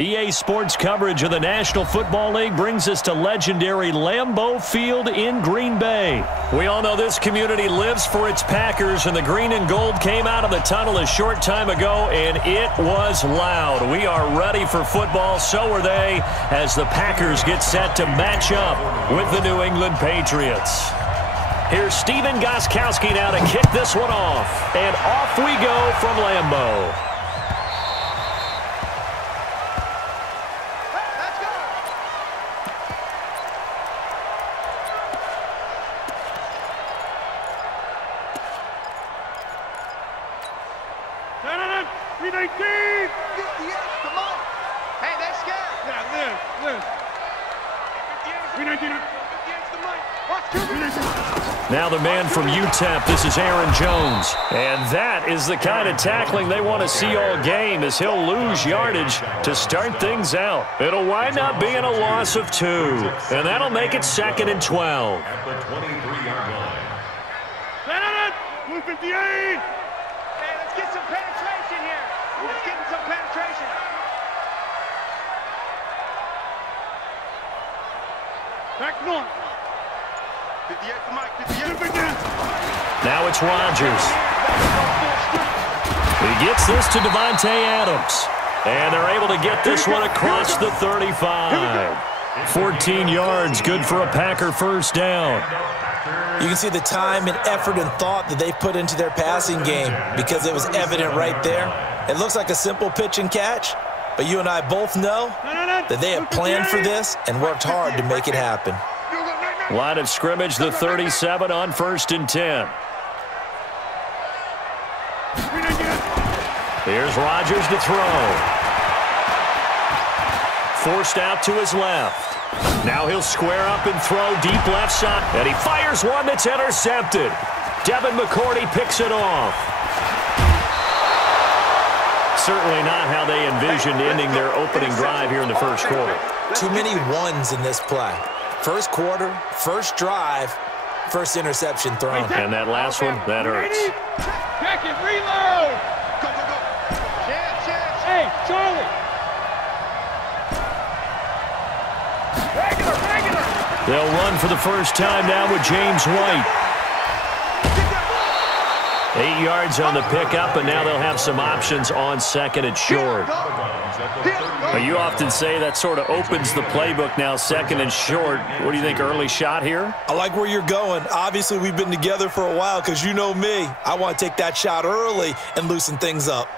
EA Sports coverage of the National Football League brings us to legendary Lambeau Field in Green Bay. We all know this community lives for its Packers, and the green and gold came out of the tunnel a short time ago, and it was loud. We are ready for football, so are they, as the Packers get set to match up with the New England Patriots. Here's Stephen Gostkowski now to kick this one off, and off we go from Lambeau. Now the man from UTEP, this is Aaron Jones. And that is the kind of tackling they want to see all game, as he'll lose yardage to start things out. It'll wind up being a loss of 2, and that'll make it 2nd and 12. At the 23-yard line. 158! Hey, let's get some penetration here. Let's get some penetration. Back north. 58 to Mike, 58. Now it's Rodgers. He gets this to Devontae Adams. And they're able to get this one across the 35. 14 yards, good for a Packer first down. You can see the time and effort and thought that they put into their passing game, because it was evident right there. It looks like a simple pitch and catch, but you and I both know that they have planned for this and worked hard to make it happen. Line of scrimmage, the 37 on 1st and 10. Here's Rodgers to throw. Forced out to his left. Now he'll square up and throw deep left side. And he fires one that's intercepted. Devin McCourty picks it off. Certainly not how they envisioned ending their opening drive here in the first quarter. Too many ones in this play. First quarter, first drive, first interception thrown. And that last one, that hurts. Check it, reload! Go, go, go. Chance. Hey, Charlie! Regular! They'll run for the first time now with James White. 8 yards on the pickup, and now they'll have some options on 2nd and short. You often say that sort of opens the playbook now, 2nd and short. What do you think, early shot here? I like where you're going. Obviously, we've been together for a while, because you know me. I want to take that shot early and loosen things up.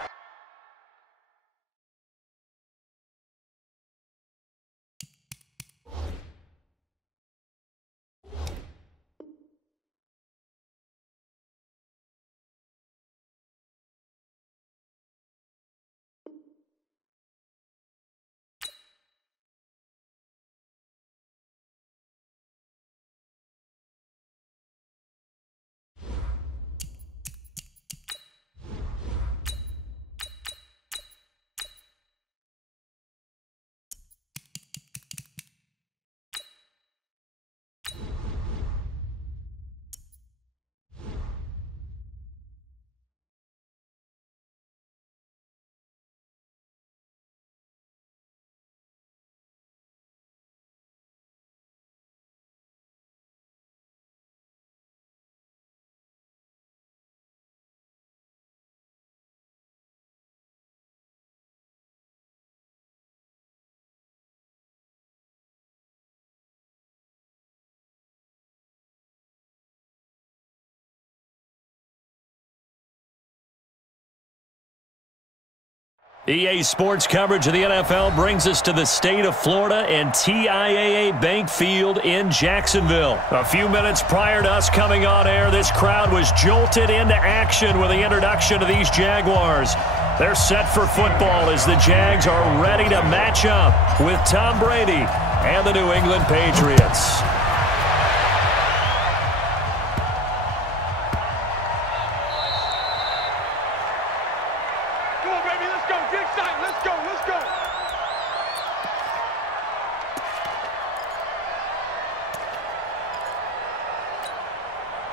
EA Sports coverage of the NFL brings us to the state of Florida and TIAA Bank Field in Jacksonville. A few minutes prior to us coming on air, this crowd was jolted into action with the introduction of these Jaguars. They're set for football as the Jags are ready to match up with Tom Brady and the New England Patriots.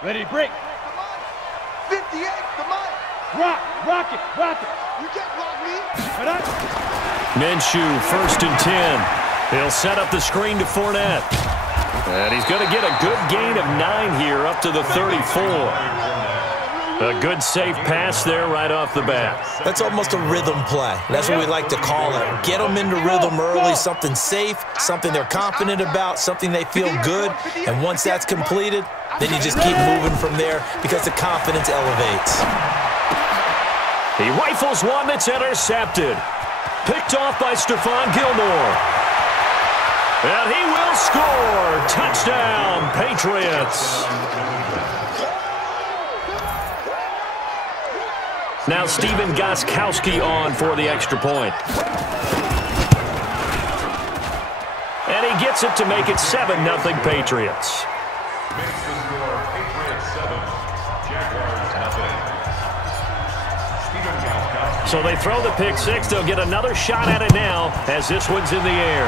Ready to break. 58, come on. Rock it. Minshew, 1st and 10. He'll set up the screen to Fournette. And he's going to get a good gain of 9 here up to the 34. A good safe pass there right off the bat. That's almost a rhythm play. That's what we like to call it. Get them into rhythm early, something safe, something they're confident about, something they feel good. And once that's completed, then you just keep moving from there because the confidence elevates. He rifles one that's intercepted. Picked off by Stephon Gilmore. And he will score. Touchdown, Patriots. Now Stephen Gostkowski on for the extra point. And he gets it to make it 7-0 Patriots. Makes the score Patriots 7, Jaguars nothing. Stephen Gostkowski. So they throw the pick six. They'll get another shot at it now as this one's in the air.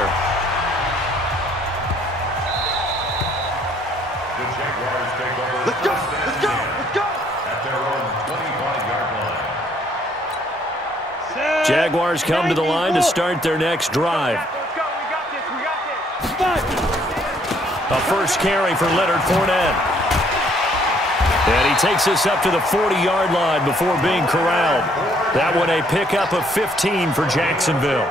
The Jaguars take over. Let's go, let's go, let's go. At their own 25-yard line. Jaguars come to the line to start their next drive. Let's go, we got this, we got this. A first carry for Leonard Fournette. And he takes this up to the 40-yard line before being corralled. That one a pickup of 15 for Jacksonville.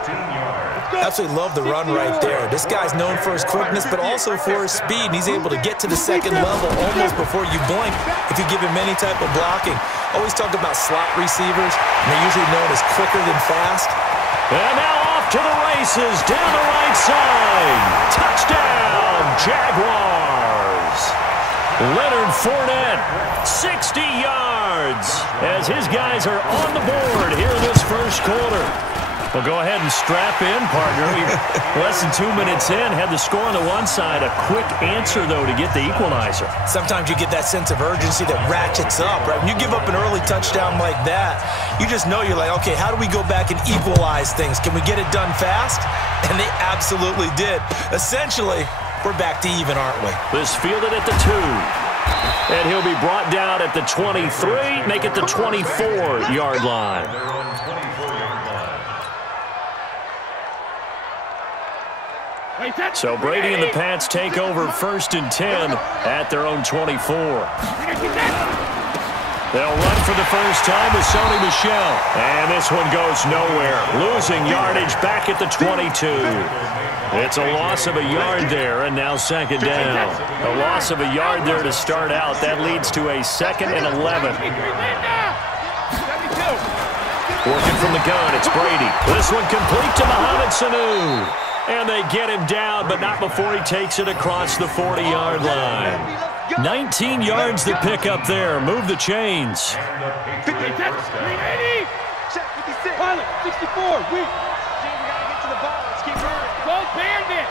Absolutely love the run right there. This guy's known for his quickness, but also for his speed. And he's able to get to the second level almost before you blink if you give him any type of blocking. Always talk about slot receivers, and they're usually known as quicker than fast. And now off to the races down the right side. Touchdown, Jaguars. Leonard Fournette, 60 yards as his guys are on the board here in this first quarter. Well, go ahead and strap in, partner. Less than 2 minutes in, had the score on the one side. A quick answer, though, to get the equalizer. Sometimes you get that sense of urgency that ratchets up, right? When you give up an early touchdown like that, you just know you're like, okay, how do we go back and equalize things? Can we get it done fast? And they absolutely did. Essentially, we're back to even, aren't we? This fielded at the 2. And he'll be brought down at the 23, make it the 24-yard line. Their own 24-yard line. So Brady and the Pats take over 1st and 10 at their own 24. They'll run for the first time with Sony Michel. And this one goes nowhere. Losing yardage back at the 22. It's a loss of a yard there, and now 2nd down. A loss of a yard there to start out. That leads to a 2nd and 11. Working from the gun, it's Brady. This one complete to Mohamed Sanu. And they get him down, but not before he takes it across the 40-yard line. 19 yards to pick up there. Move the chains. 380. 64. We gotta get to the ball. Let's keep moving. Don't bandit.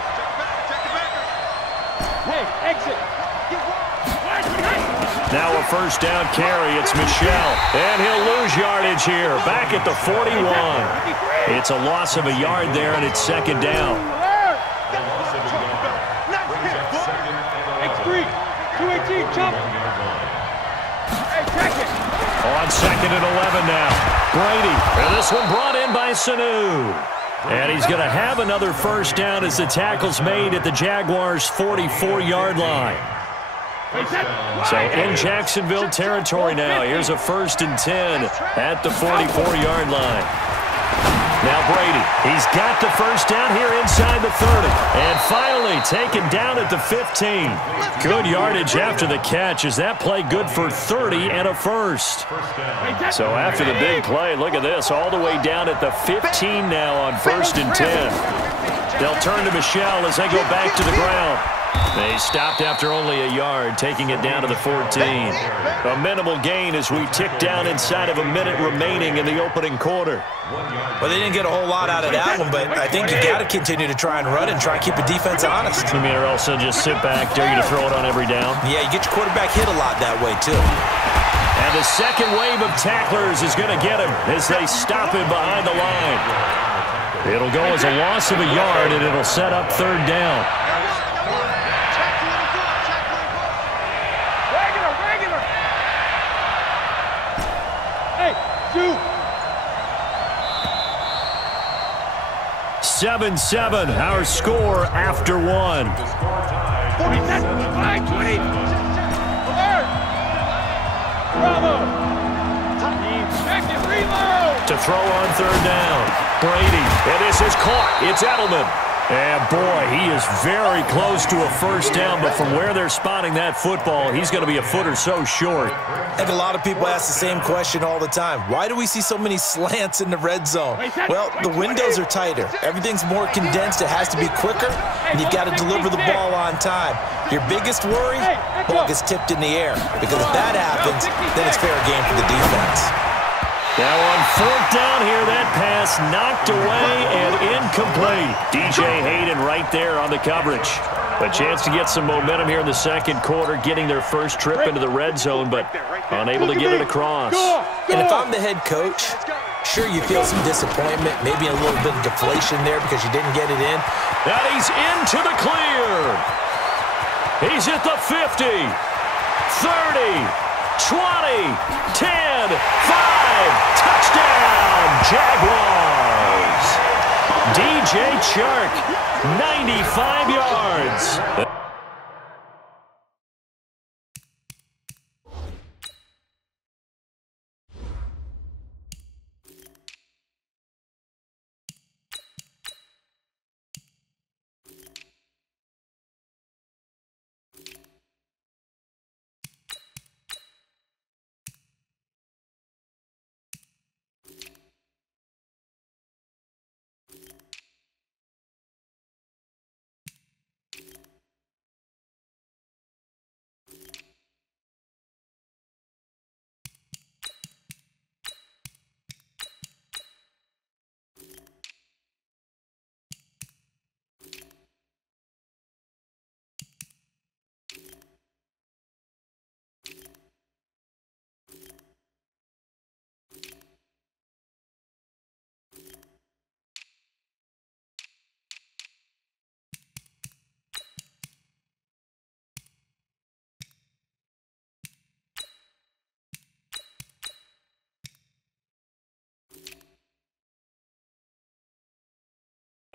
Check the backer. Hey, exit. Now a first down carry. It's Michel. And he'll lose yardage here. Back at the 41. It's a loss of a yard there, and it's 2nd down. X3. 218. Jump. Hey, check it. On 2nd and 11 now. Brady. And this one brought in by Sanu. And he's going to have another first down as the tackle's made at the Jaguars' 44-yard line. So in Jacksonville territory now. Here's a 1st and 10 at the 44-yard line. Now Brady, he's got the first down here inside the 30. And finally taken down at the 15. Good yardage after the catch. Is that play good for 30 and a first? So after the big play, look at this. All the way down at the 15 now on 1st and 10. They'll turn to Michel as they go back to the ground. They stopped after only a yard, taking it down to the 14. A minimal gain as we tick down inside of a minute remaining in the opening quarter. Well, they didn't get a whole lot out of that one, but I think you got to continue to try and run and try and keep the defense honest. You mean, or else they'll just sit back, dare you to throw it on every down? Yeah, you get your quarterback hit a lot that way, too. And the second wave of tacklers is going to get him as they stop him behind the line. It'll go as a loss of a yard, and it'll set up 3rd down. 7-7, our score after one. 20. Alert! Bravo! Reload! To throw on third down. Brady, and this is caught. It's Edelman. And boy, he is very close to a first down, but from where they're spotting that football, he's going to be a foot or so short. I think a lot of people ask the same question all the time. Why do we see so many slants in the red zone? Well, the windows are tighter. Everything's more condensed. It has to be quicker, and you've got to deliver the ball on time. Your biggest worry? Ball gets tipped in the air, because if that happens, then it's fair game for the defense. Now on fourth down here, that pass knocked away and incomplete. DJ Hayden right there on the coverage. A chance to get some momentum here in the second quarter, getting their first trip into the red zone, but unable to get it across. And if I'm the head coach, sure you feel some disappointment, maybe a little bit of deflation there because you didn't get it in. Now he's into the clear. He's at the 50, 30, 20, 10, 5, touchdown, Jaguars. DJ Chark, 95 yards.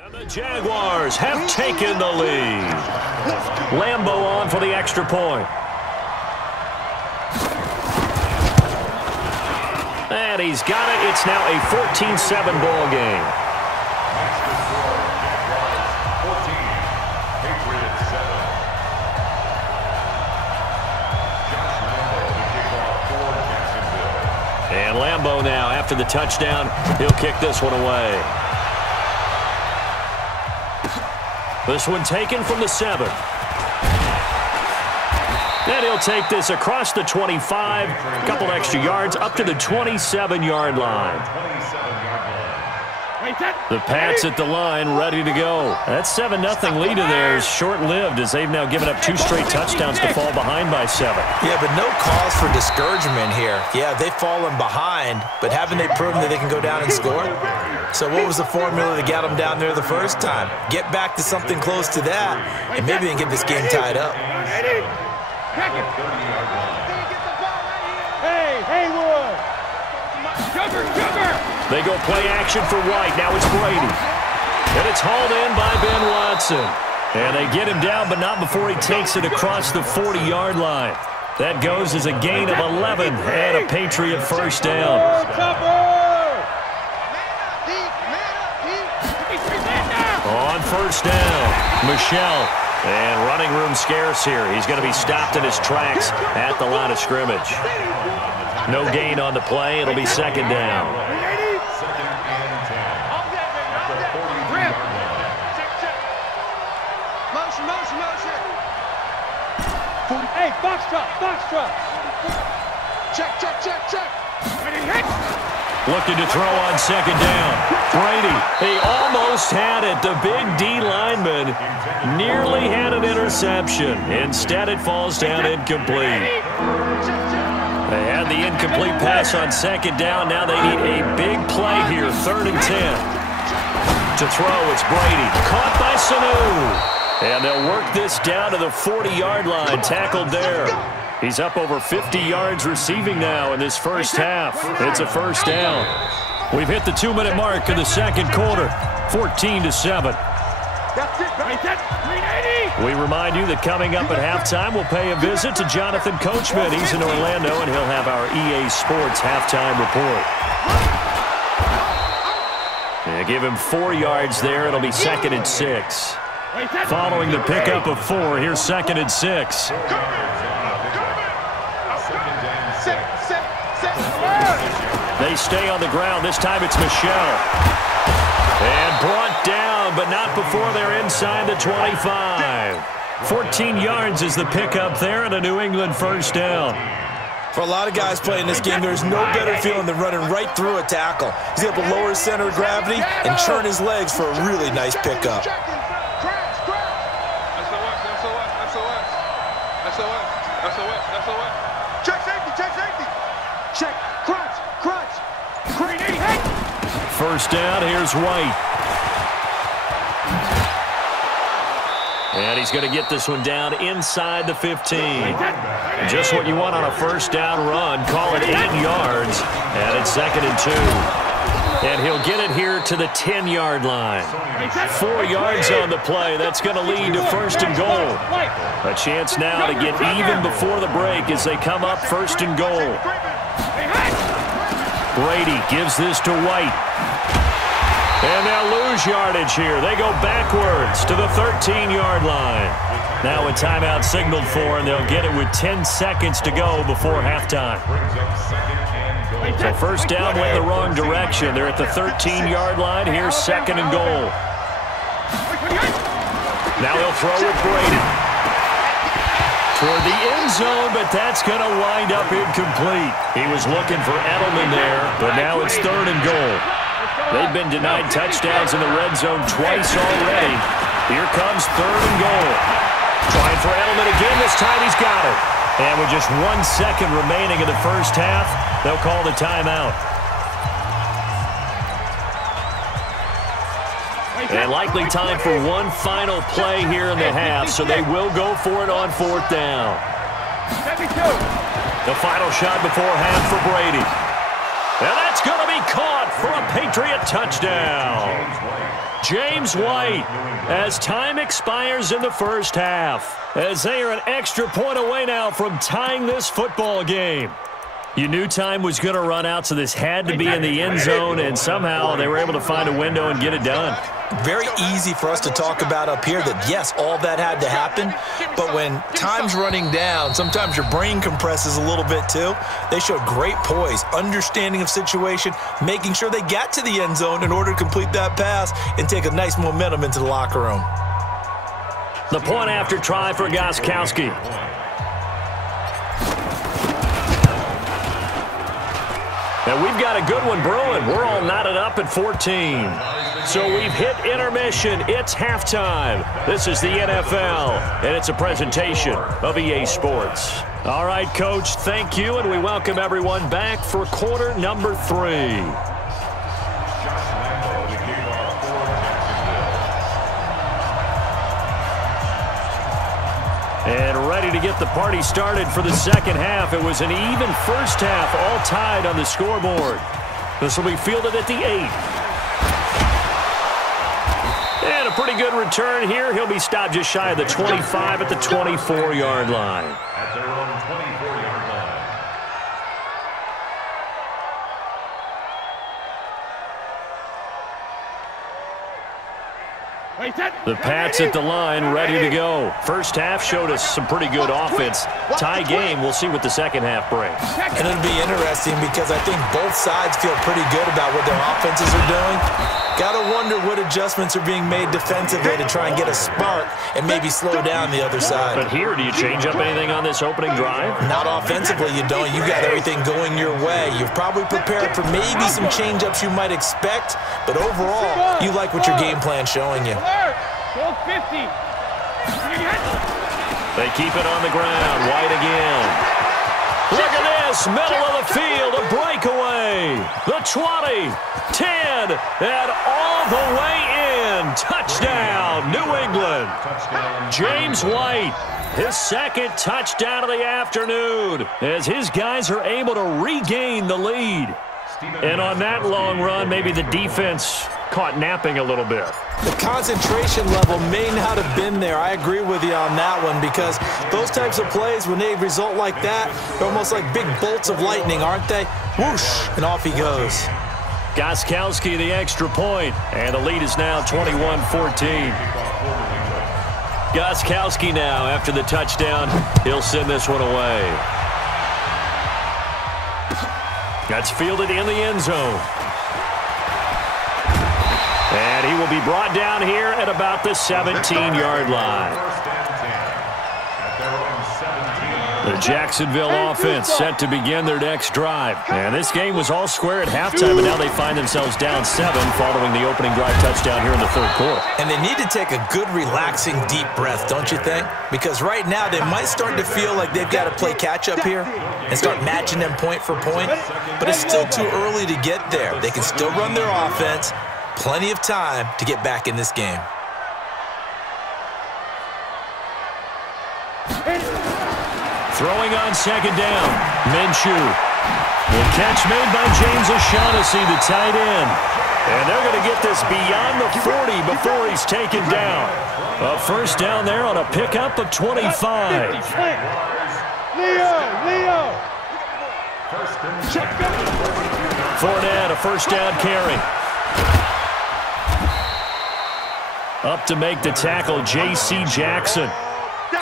And the Jaguars have taken the lead. Lambeau on for the extra point. And he's got it. It's now a 14-7 ball game. And Lambeau now, after the touchdown, he'll kick this one away. This one taken from the 7. And he'll take this across the 25, a couple extra yards, up to the 27-yard line. The Pats at the line, ready to go. That 7-0 lead of theirs short-lived as they've now given up 2 straight touchdowns to fall behind by 7. Yeah, but no cause for discouragement here. Yeah, they've fallen behind, but haven't they proven that they can go down and score? So what was the formula that got them down there the first time? Get back to something close to that, and maybe they can get this game tied up. Hey, Haywood! Sugar! They go play action for White. Now it's Brady. And it's hauled in by Ben Watson. And they get him down, but not before he takes it across the 40-yard line. That goes as a gain of 11 and a Patriot first down. On first down, Michel. And running room scarce here. He's going to be stopped in his tracks at the line of scrimmage. No gain on the play. It'll be second down. Hey, box truck. Check. Looking to throw on second down. Brady, he almost had it. The big D lineman nearly had an interception. Instead, it falls down incomplete. They had the incomplete pass on second down. Now they need a big play here, 3rd and 10. To throw, it's Brady. Caught by Sanu. And they'll work this down to the 40-yard line, tackled there. He's up over 50 yards receiving now in this first half. It's a first down. We've hit the 2-minute mark of the second quarter. 14-7. That's it, right? That's 380. We remind you that coming up at halftime, we'll pay a visit to Jonathan Coachman. He's in Orlando, and he'll have our EA Sports halftime report. Yeah, give him 4 yards there. It'll be 2nd and 6. Following the pickup of 4, here's 2nd and 6. They stay on the ground. This time it's Michel. And brought down, but not before they're inside the 25. 14 yards is the pickup there, and a New England first down. For a lot of guys playing this game, there's no better feeling than running right through a tackle. He's able to lower his center of gravity and turn his legs for a really nice pickup. First down, here's White. And he's going to get this one down inside the 15. Just what you want on a first down run. Call it 8 yards. And it's 2nd and 2. And he'll get it here to the 10-yard line. 4 yards on the play. That's going to lead to 1st and goal. A chance now to get even before the break as they come up 1st and goal. Brady gives this to White. And they'll lose yardage here. They go backwards to the 13-yard line. Now a timeout signaled for, and they'll get it with 10 seconds to go before halftime. So first down went the wrong direction. They're at the 13-yard line. Here's 2nd and goal. Now he'll throw with Brady. Toward the end zone, but that's going to wind up incomplete. He was looking for Edelman there, but now it's 3rd and goal. They've been denied touchdowns in the red zone twice already. Here comes 3rd and goal. Trying for Edelman again. This time he's got it. And with just 1 second remaining in the first half, they'll call the timeout. And likely time for one final play here in the half, so they will go for it on 4th down. The final shot before half for Brady. And that's going to be caught for a Patriot touchdown. James White, as time expires in the first half, as they are an extra point away now from tying this football game. You knew time was going to run out, so this had to be in the end zone, and somehow they were able to find a window and get it done. Very easy for us to talk about up here that, yes, all that had to happen, but when time's running down, sometimes your brain compresses a little bit too. They showed great poise, understanding of situation, making sure they got to the end zone in order to complete that pass and take a nice momentum into the locker room. The point after try for Gostkowski. And we've got a good one brewing. We're all knotted up at 14. So we've hit intermission. It's halftime. This is the NFL, and it's a presentation of EA Sports. All right, Coach, thank you, and we welcome everyone back for quarter number 3. And ready to get the party started for the second half. It was an even first half, all tied on the scoreboard. This will be fielded at the 8. And a pretty good return here. He'll be stopped just shy of the 25 at the 24-yard line. At their own 24-yard line. The Pats at the line, ready to go. First half showed us some pretty good offense. Tie game, we'll see what the second half brings. And it'll be interesting because I think both sides feel pretty good about what their offenses are doing. Got to wonder what adjustments are being made defensively to try and get a spark and maybe slow down the other side. But here, do you change up anything on this opening drive? Not offensively, you don't. You got everything going your way. You've probably prepared for maybe some change-ups you might expect, but overall, you like what your game plan's showing you. They keep it on the ground. White again. Look at this, middle of the field, a breakaway. The 20, 10, and all the way in. Touchdown, New England. James White, his second touchdown of the afternoon, as his guys are able to regain the lead. And on that long run, maybe the defense caught napping a little bit. The concentration level may not have been there. I agree with you on that one, because those types of plays, when they result like that, they're almost like big bolts of lightning, aren't they? Whoosh, and off he goes. Gostkowski the extra point, and the lead is now 21-14. Gostkowski now, after the touchdown, he'll send this one away. That's fielded in the end zone. And he will be brought down here at about the 17-yard line. The Jacksonville offense set to begin their next drive. And this game was all square at halftime, and now they find themselves down 7 following the opening drive touchdown here in the third quarter. And they need to take a good, relaxing, deep breath, don't you think? Because right now they might start to feel like they've got to play catch-up here and start matching them point for point. But it's still too early to get there. They can still run their offense. Plenty of time to get back in this game. Throwing on second down, Minshew. The catch made by James O'Shaughnessy, the tight end. And they're going to get this beyond the 40 before he's taken down. A first down there on a pickup of 25. Leo! Fournette, a first down carry. Up to make the tackle, J.C. Jackson.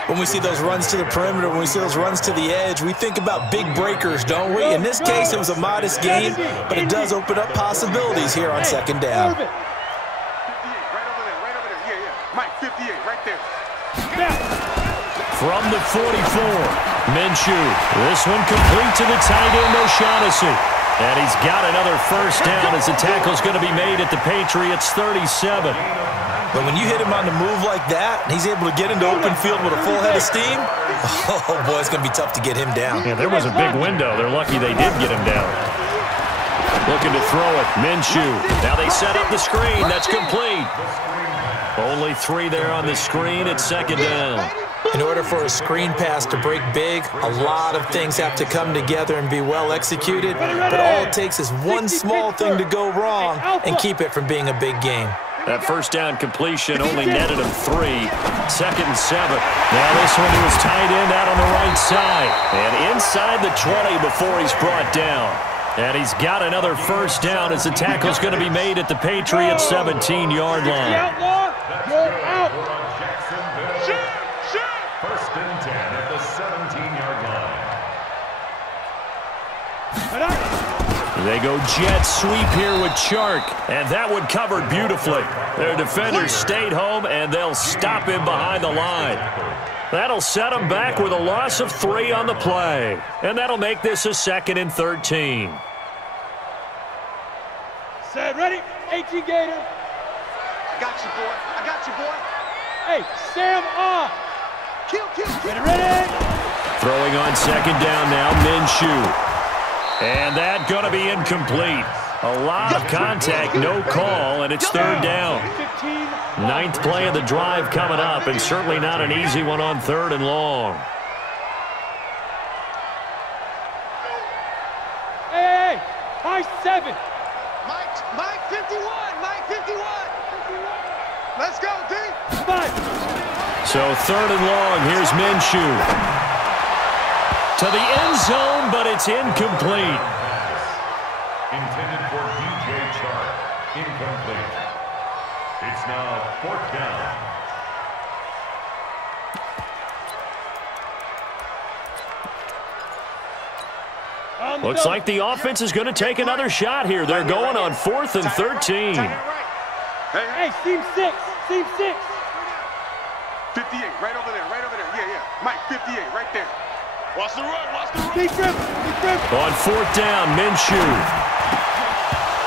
When we see those runs to the perimeter, when we see those runs to the edge, we think about big breakers, don't we? In this case, it was a modest gain, but it does open up possibilities here on second down. 58, right over there. Yeah. Mike, 58, right there. From the 44, Minshew. This one complete to the tight end, O'Shaughnessy. And he's got another first down as the tackle's going to be made at the Patriots' 37. But when you hit him on the move like that, and he's able to get into open field with a full head of steam, oh, boy, it's going to be tough to get him down. Yeah, there was a big window. They're lucky they did get him down. Looking to throw it, Minshew. Now they set up the screen. That's complete. Only 3 there on the screen at second down. In order for a screen pass to break big, a lot of things have to come together and be well executed. But all it takes is one small thing to go wrong and keep it from being a big game. That first down completion only netted him 3. Second and 7. Now this one to his tight end out on the right side. And inside the 20 before he's brought down. And he's got another first down as the tackle's going to be made at the Patriots' 17-yard line. You're out. First and 10 at the 17-yard line. They go jet sweep here with Chark, and that one covered beautifully. Their defenders stayed home, and they'll stop him behind the line. That'll set him back with a loss of 3 on the play, and that'll make this a 2nd and 13. Set, ready? 18 Gator. I got you, boy. Hey, Sam off. Kill. Ready? Throwing on second down now, Minshew. And that going to be incomplete. A lot of contact, no call, and it's third down. 9th play of the drive coming up, and certainly not an easy one on 3rd and long. Hey, high 7. Mike 51. Let's go, D. 5. So 3rd and long, here's Minshew. To the end zone, but it's incomplete. Intended for DJ Chark. Incomplete. It's now 4th down. Looks like the offense is going to take another shot here. They're going on 4th and 13. Hey, team 6. 58, right over there. Yeah. Mike, 58, right there. Watch the run. Deep grip. On 4th down, Minshew.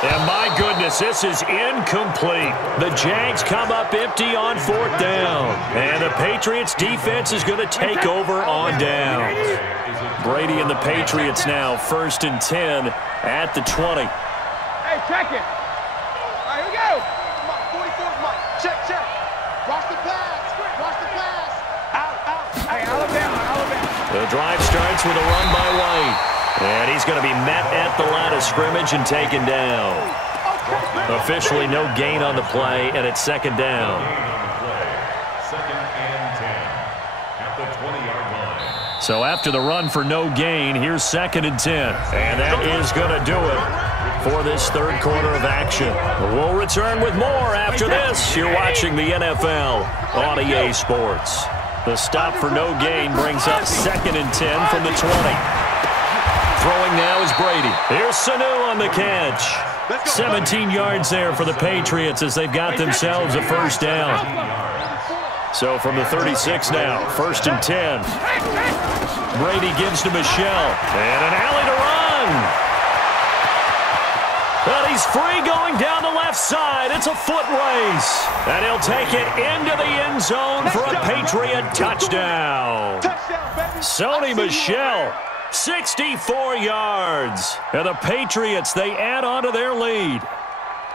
And my goodness, this is incomplete. The Jags come up empty on 4th down. And the Patriots defense is going to take over on downs. Brady and the Patriots now 1st and 10 at the 20. Hey, check it. All right, here we go. Mike, 44's Mike. Check. Watch the pass. Out. Hey, Alabama. The drive starts with a run by White. And he's going to be met at the line of scrimmage and taken down. Officially no gain on the play, and it's second down. Second and 10 at the 20-yard line. So after the run for no gain, here's second and 10. And that is going to do it for this third quarter of action. We'll return with more after this. You're watching the NFL on EA Sports. The stop for no gain brings up second and 10 from the 20. Throwing now is Brady. Here's Sanu on the catch. 17 yards there for the Patriots as they've got themselves a first down. So from the 36 now, first and 10. Brady gives to Michel. And an alley to run. But he's free going down the left side. It's a foot race. And he'll take it into the end zone for a Patriot touchdown. Sony Michel, 64 yards. And the Patriots, they add on to their lead.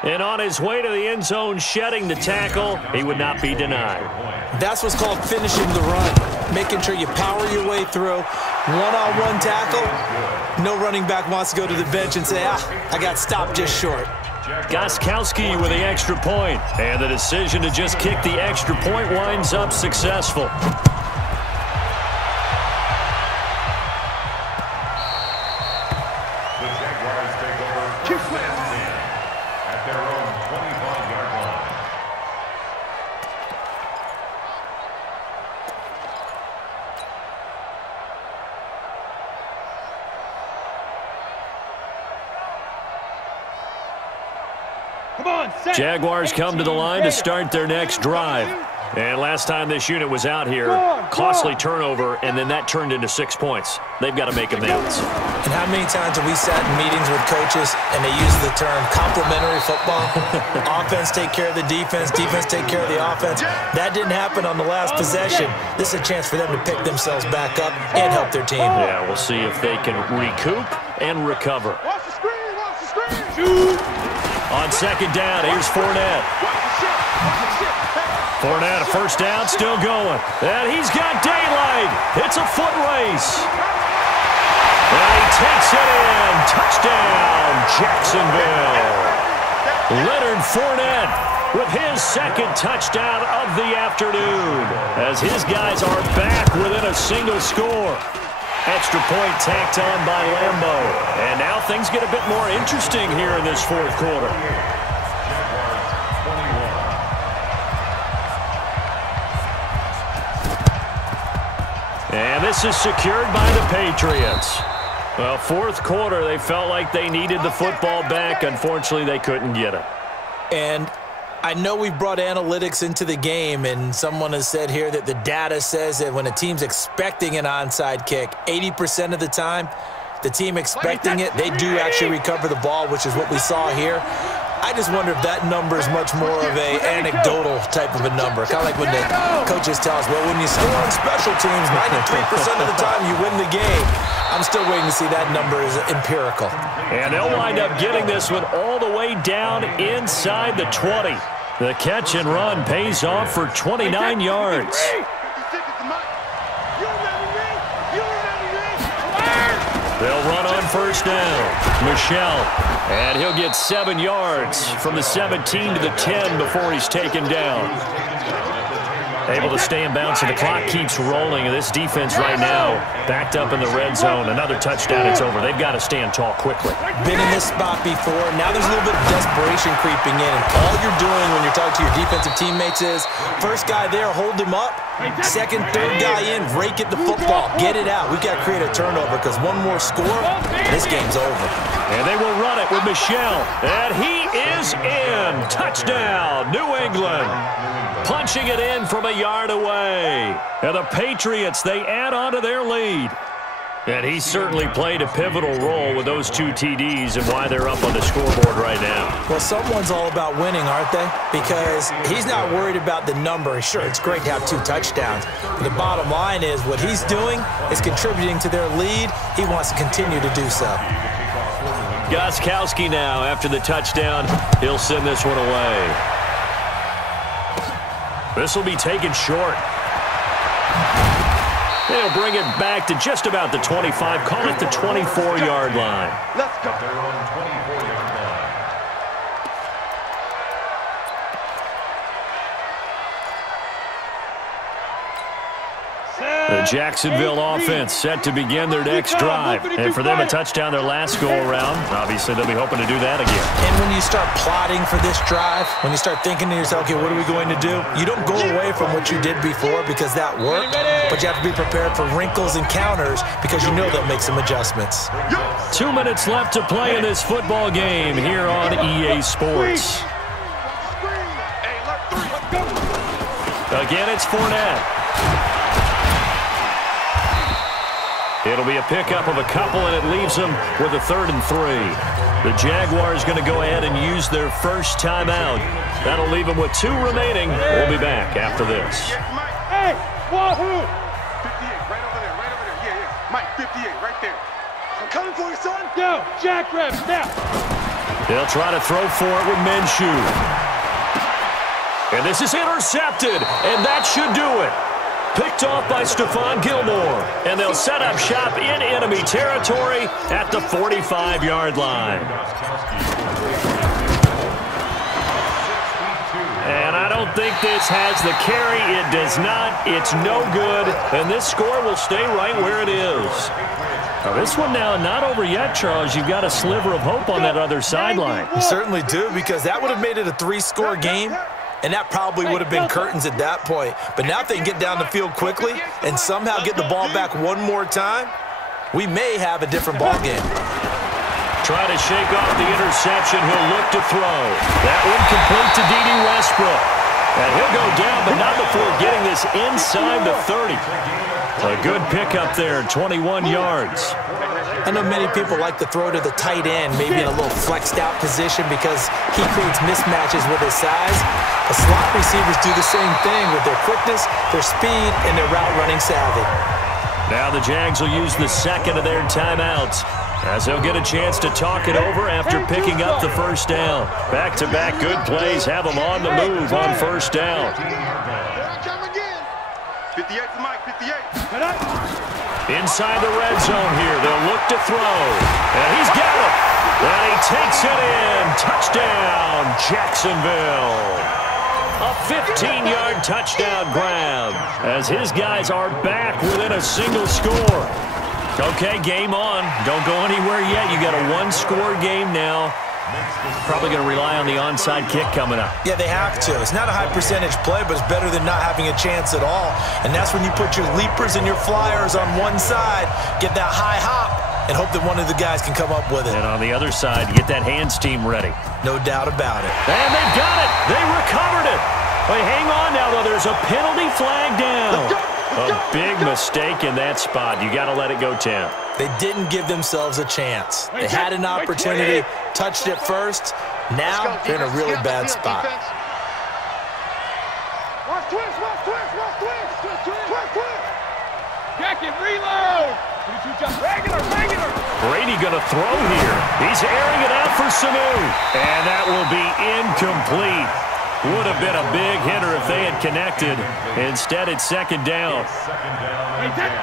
And on his way to the end zone, shedding the tackle, he would not be denied. That's what's called finishing the run. Making sure you power your way through. One-on-one tackle. No running back wants to go to the bench and say, I got stopped just short. Gostkowski with the extra point. And the decision to just kick the extra point winds up successful. The Jaguars take over first and 10 at their own 25-yard line. Jaguars come to the line to start their next drive. And last time this unit was out here, costly turnover, and then that turned into 6 points. They've got to make amends. And how many times have we sat in meetings with coaches and they use the term complementary football? Offense take care of the defense, defense take care of the offense. That didn't happen on the last possession. This is a chance for them to pick themselves back up and help their team. Yeah, we'll see if they can recoup and recover. Watch the screen, watch the screen. On second down, here's Fournette. Fournette, a first down, still going. And he's got daylight. It's a foot race. And he takes it in. Touchdown, Jacksonville. Leonard Fournette with his second touchdown of the afternoon as his guys are back within a single score. Extra point tacked on by Lambo. And now things get a bit more interesting here in this fourth quarter. And this is secured by the Patriots. Well, fourth quarter, they felt like they needed the football back. Unfortunately, they couldn't get it. And I know we've brought analytics into the game, and someone has said here that the data says that when a team's expecting an onside kick, 80% of the time, the team expecting it, they do actually recover the ball, which is what we saw here. I just wonder if that number is much more of an anecdotal type of a number. Kind of like when the coaches tell us, well, when you score on special teams, 93% of the time you win the game. I'm still waiting to see that number is empirical. And they'll wind up getting this one all the way down inside the 20. The catch and run pays off for 29 yards. They'll run on first down. Michel. And he'll get 7 yards from the 17 to the 10 before he's taken down. Able to stay in bounds, and the clock keeps rolling. And this defense right now backed up in the red zone. Another touchdown, it's over. They've got to stand tall quickly. Been in this spot before. Now there's a little bit of desperation creeping in. And all you're doing when you're talking to your defensive teammates is, first guy there, hold him up. Second, third guy in, rake at the football. Get it out. We've got to create a turnover because one more score, this game's over. And they will run it with Michel. And he is in. Touchdown, New England. Punching it in from a yard away. And the Patriots, they add on to their lead. And he certainly played a pivotal role with those 2 TDs and why they're up on the scoreboard right now. Well, someone's all about winning, aren't they? Because he's not worried about the number. Sure, it's great to have 2 touchdowns. But the bottom line is what he's doing is contributing to their lead. He wants to continue to do so. Gostkowski now, after the touchdown, he'll send this one away. This will be taken short. They'll bring it back to just about the 25. Call it the 24-yard line. Let's go. Their own 24-yard line. Jacksonville offense set to begin their next drive. And for them, a touchdown their last go-around. Obviously, they'll be hoping to do that again. And when you start plotting for this drive, when you start thinking to yourself, okay, what are we going to do? You don't go away from what you did before because that worked, but you have to be prepared for wrinkles and counters because you know they'll make some adjustments. 2 minutes left to play in this football game here on EA Sports. Again, it's Fournette. It'll be a pickup of a couple, and it leaves them with a 3rd and 3. The Jaguars going to go ahead and use their first timeout. That'll leave them with 2 remaining. We'll be back after this. Hey, Wahoo! 58, right over there, yeah. Mike, 58, right there. I'm coming for you, son. Yo, Jackrabbit, now. They'll try to throw for it with Minshew. And this is intercepted, and that should do it. Picked off by Stephon Gilmore, and they'll set up shop in enemy territory at the 45-yard line. And I don't think this has the carry. It does not. It's no good, and this score will stay right where it is. Now, this one now not over yet, Charles. You've got a sliver of hope on that other sideline. You certainly do, because that would have made it a 3-score game. And that probably would have been curtains at that point. But now if they can get down the field quickly and somehow get the ball back one more time, we may have a different ball game. Try to shake off the interception. He'll look to throw. That one complete to D.D. Westbrook. And he'll go down, but not before getting this inside the 30. A good pickup there, 21 yards. I know many people like to throw to the tight end, maybe in a little flexed out position because he creates mismatches with his size. The slot receivers do the same thing with their quickness, their speed, and their route running savvy. Now the Jags will use the second of their timeouts as they'll get a chance to talk it over after picking up the first down. Back-to-back good plays have them on the move on first down. 58 for Mike, 58. Inside the red zone here, they'll look to throw. And he's got it. And he takes it in. Touchdown, Jacksonville. A 15-yard touchdown grab as his guys are back within a single score. Okay, game on. Don't go anywhere yet. You got a 1-score game now. Probably going to rely on the onside kick coming up. Yeah, they have to. It's not a high percentage play, but it's better than not having a chance at all. And that's when you put your leapers and your flyers on one side, get that high hop, and hope that one of the guys can come up with it. And on the other side, get that hands team ready. No doubt about it. And they've got it. They recovered it. Wait, hang on now, though. There's a penalty flag down. A big mistake in that spot. You got to let it go, Tim. They didn't give themselves a chance. They had an opportunity, touched it first. Now they're in a really bad spot. Watch twist, watch twist, watch twist, twist, twist, twist. Jack it, reload. Regular. Brady going to throw here. He's airing it out for Sanu. And that will be incomplete. Would have been a big hitter if they had connected. Instead, it's second down.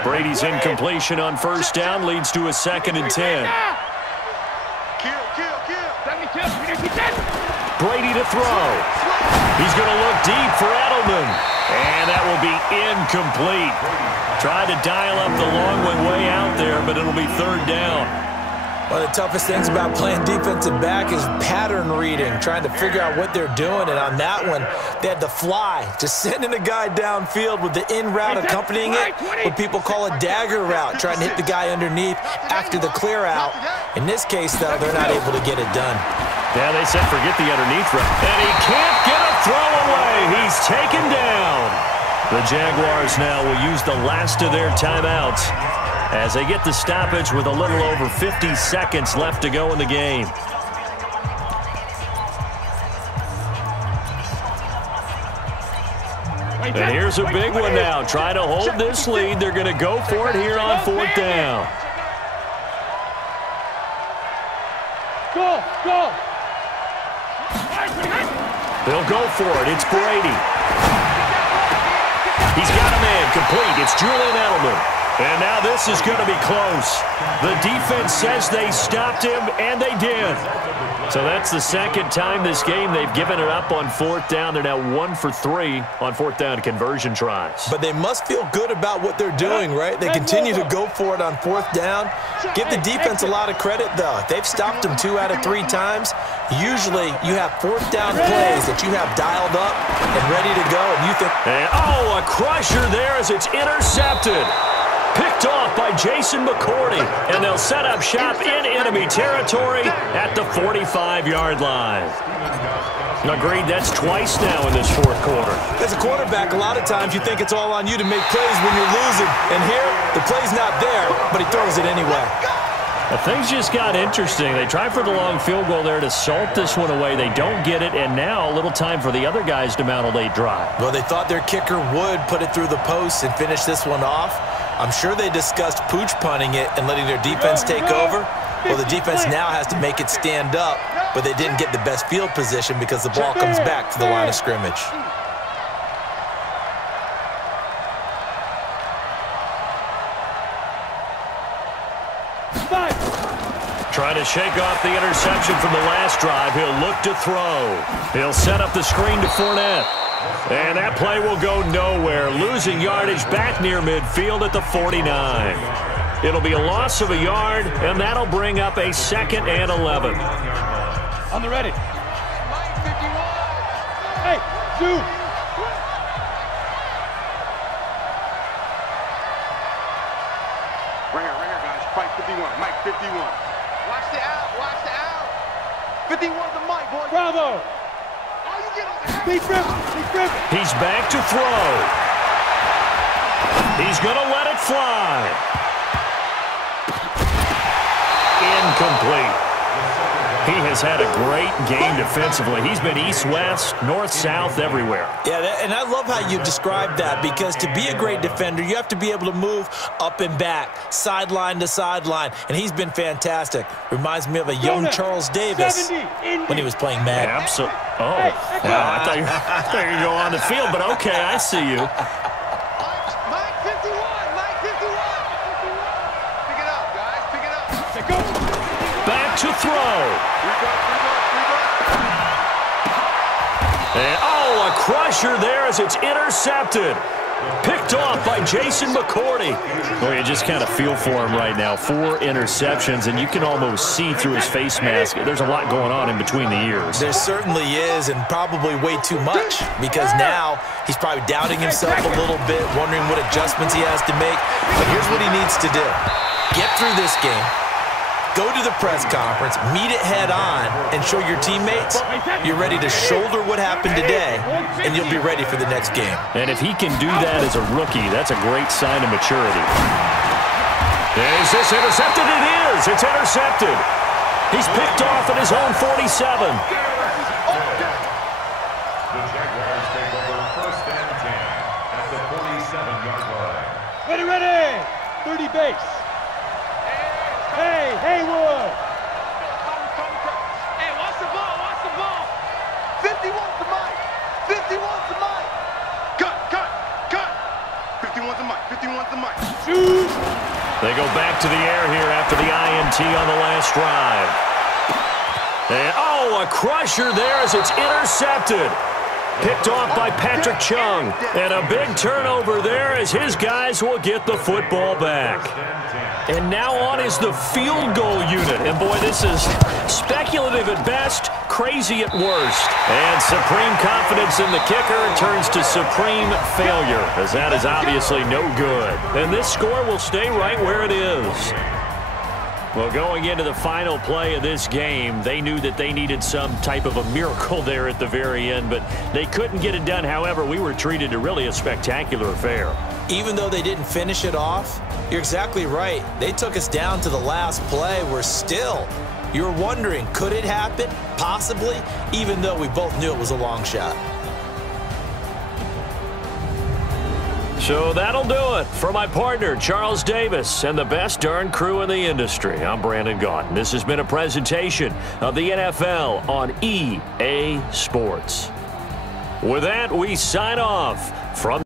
Brady's incompletion on first down leads to a 2nd and 10. Kill. Brady to throw. He's going to look deep for Edelman. And that will be incomplete. Tried to dial up the long one way out there, but it'll be 3rd down. One of the toughest things about playing defensive back is pattern reading, trying to figure out what they're doing. And on that one, they had to fly, just sending a guy downfield with the in route accompanying it, what people call a dagger route, trying to hit the guy underneath after the clear out. In this case, though, they're not able to get it done. Yeah, they said forget the underneath route. And he can't get a throw away. He's taken down. The Jaguars now will use the last of their timeouts as they get the stoppage with a little over 50 seconds left to go in the game. And here's a big one now. Trying to hold this lead. They're going to go for it here on 4th down. Go. They'll go for it. It's Brady. He's got a man complete. It's Julian Edelman. And now this is going to be close. The defense says they stopped him, and they did. So that's the second time this game they've given it up on fourth down. They're now 1 for 3 on fourth down conversion tries. But they must feel good about what they're doing, right? They continue to go for it on fourth down. Give the defense a lot of credit, though. If they've stopped them 2 out of 3 times, usually you have fourth down plays that you have dialed up and ready to go, and you think... And, oh, a crusher there as it's intercepted. Picked off by Jason McCourty, and they'll set up shop in enemy territory at the 45-yard line. Agreed, that's twice now in this fourth quarter. As a quarterback, a lot of times you think it's all on you to make plays when you're losing. And here, the play's not there, but he throws it anyway. Well, things just got interesting. They tried for the long field goal there to salt this one away. They don't get it, and now a little time for the other guys to mount a late drive. Well, they thought their kicker would put it through the post and finish this one off. I'm sure they discussed pooch punting it and letting their defense take over. Well, the defense now has to make it stand up, but they didn't get the best field position because the ball comes back to the line of scrimmage. Trying to shake off the interception from the last drive. He'll look to throw. He'll set up the screen to Fournette. And that play will go nowhere. Losing yardage back near midfield at the 49. It'll be a loss of a yard, and that'll bring up a 2nd and 11. On the ready. Hey, Zoo. Right here, guys. Mike 51. Mike 51. Watch the out. Watch the out. 51's the Mike, boy. Bravo. Big rip. He's back to throw. He's going to let it fly. Incomplete. He has had a great game defensively. He's been east-west, north-south, everywhere. Yeah, and I love how you described that, because to be a great defender, you have to be able to move up and back, sideline to sideline, and he's been fantastic. Reminds me of a young Charles Davis when he was playing Madden. Absolutely. Oh, wow, I thought you were going to go on the field, but okay, I see you. Mike 51. Mike 51. Pick it up, guys. Pick it up. Back to throw. And, oh, a crusher there as it's intercepted. Picked off by Jason McCourty. Well, you just kind of feel for him right now. 4 interceptions, and you can almost see through his face mask. There's a lot going on in between the ears. There certainly is, and probably way too much, because now he's probably doubting himself a little bit, wondering what adjustments he has to make. But here's what he needs to do. Get through this game. Go to the press conference, meet it head on, and show your teammates you're ready to shoulder what happened today, and you'll be ready for the next game. And if he can do that as a rookie, that's a great sign of maturity. Is this intercepted? It is. It's intercepted. He's picked off at his own 47. The Jaguars take over 1st and 10 at the 47-yard line. Ready. 30 base. Hey, Haywood. Hey, watch the ball. 51's the Mike. 51's the Mike. Cut. 51's the Mike. 51's the Mike. Shoot. They go back to the air here after the INT on the last drive. And, oh, a crusher there as it's intercepted. Picked off by Patrick Chung. And a big turnover there as his guys will get the football back. And now on is the field goal unit. And, boy, this is speculative at best, crazy at worst. And supreme confidence in the kicker turns to supreme failure, as that is obviously no good. And this score will stay right where it is. Well, going into the final play of this game, they knew that they needed some type of a miracle there at the very end, but they couldn't get it done. However, we were treated to really a spectacular affair. Even though they didn't finish it off, you're exactly right. They took us down to the last play. We're still, you're wondering, could it happen? Possibly, even though we both knew it was a long shot. So that'll do it for my partner, Charles Davis, and the best darn crew in the industry. I'm Brandon Gaudin. This has been a presentation of the NFL on EA Sports. With that, we sign off from